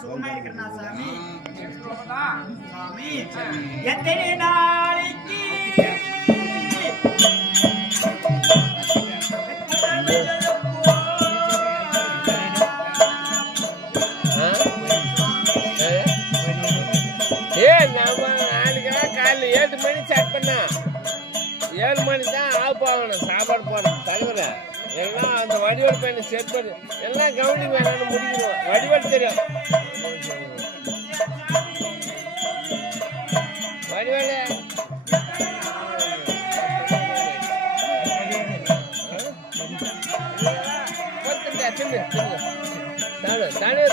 சுகமா இருக்கிறனா சாமி? சாமி எத்தனை நாளைக்கு காலையில் 7 மணி ஸ்டார்ட் பண்ணா 7 மணி தான் ஆஃப் ஆகணும் சாப்பாடு போடணும் தலைவரை. ஏன்னா அந்த வடிவல் பையனை செட் பண்ணி எல்லாம் கவனி வேணான்னு முடிக்கணும். வடிவல் தெரியும் வடிவல்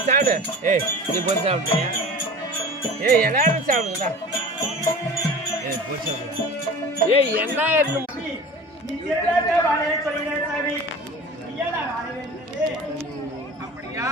சாப்பிடு. ஏய் நீ போய் சாப்பிட்டியா? ஏய் எல்லாரும் சாப்பிடுங்கடா. ஏய் என்ன அப்படியா?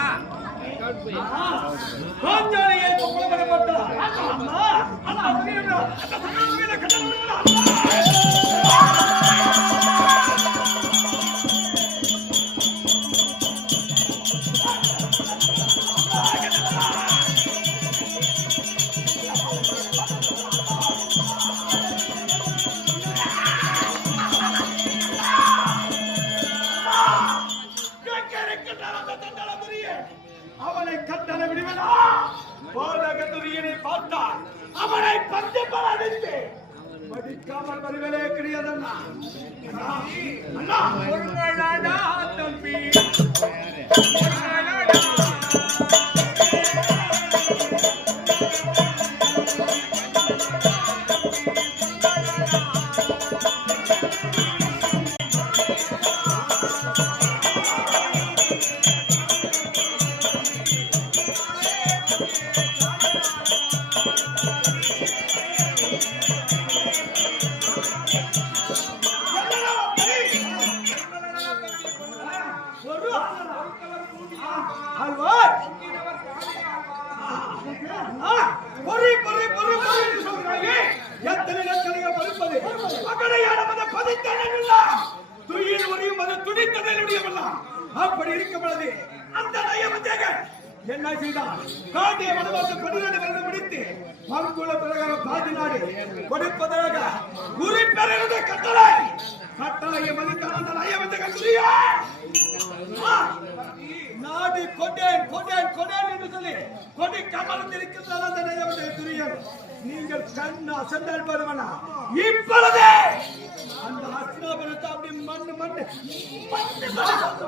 அவனை கட்டளை விடுவதா? போதகத்துரியனை பார்த்தால் அவனை பந்து பலடித்து மதிக்காமல் வருவதே கிடையாதண்ணா. அண்ணா ஒருவனாடா தம்பி அப்படி இருக்கப்படுது. அந்த நயவஞ்சகன் என்ன செய்தான்? காட்டிய வனவாசம் 12 வருடம் முடித்து மங்குள பிரகாரம் பாதி நாடு கொடுப்பதாக குறிப்பிட்ட கட்டளையை மதித்தான். அந்த நயவஞ்சகன் நாடு கொண்டேன் கொண்டேன் கொண்டேன் என்று சொல்லி கொடி கமர்ந்திருக்கின்றார். அந்த நயவஞ்சக துரியன் நீங்கள் கண் அசந்தால் பருவனா இப்பொழுதே அந்த அஸ்திராபுரத்தை அப்படி மண்ணு மண்ணு மண்ணு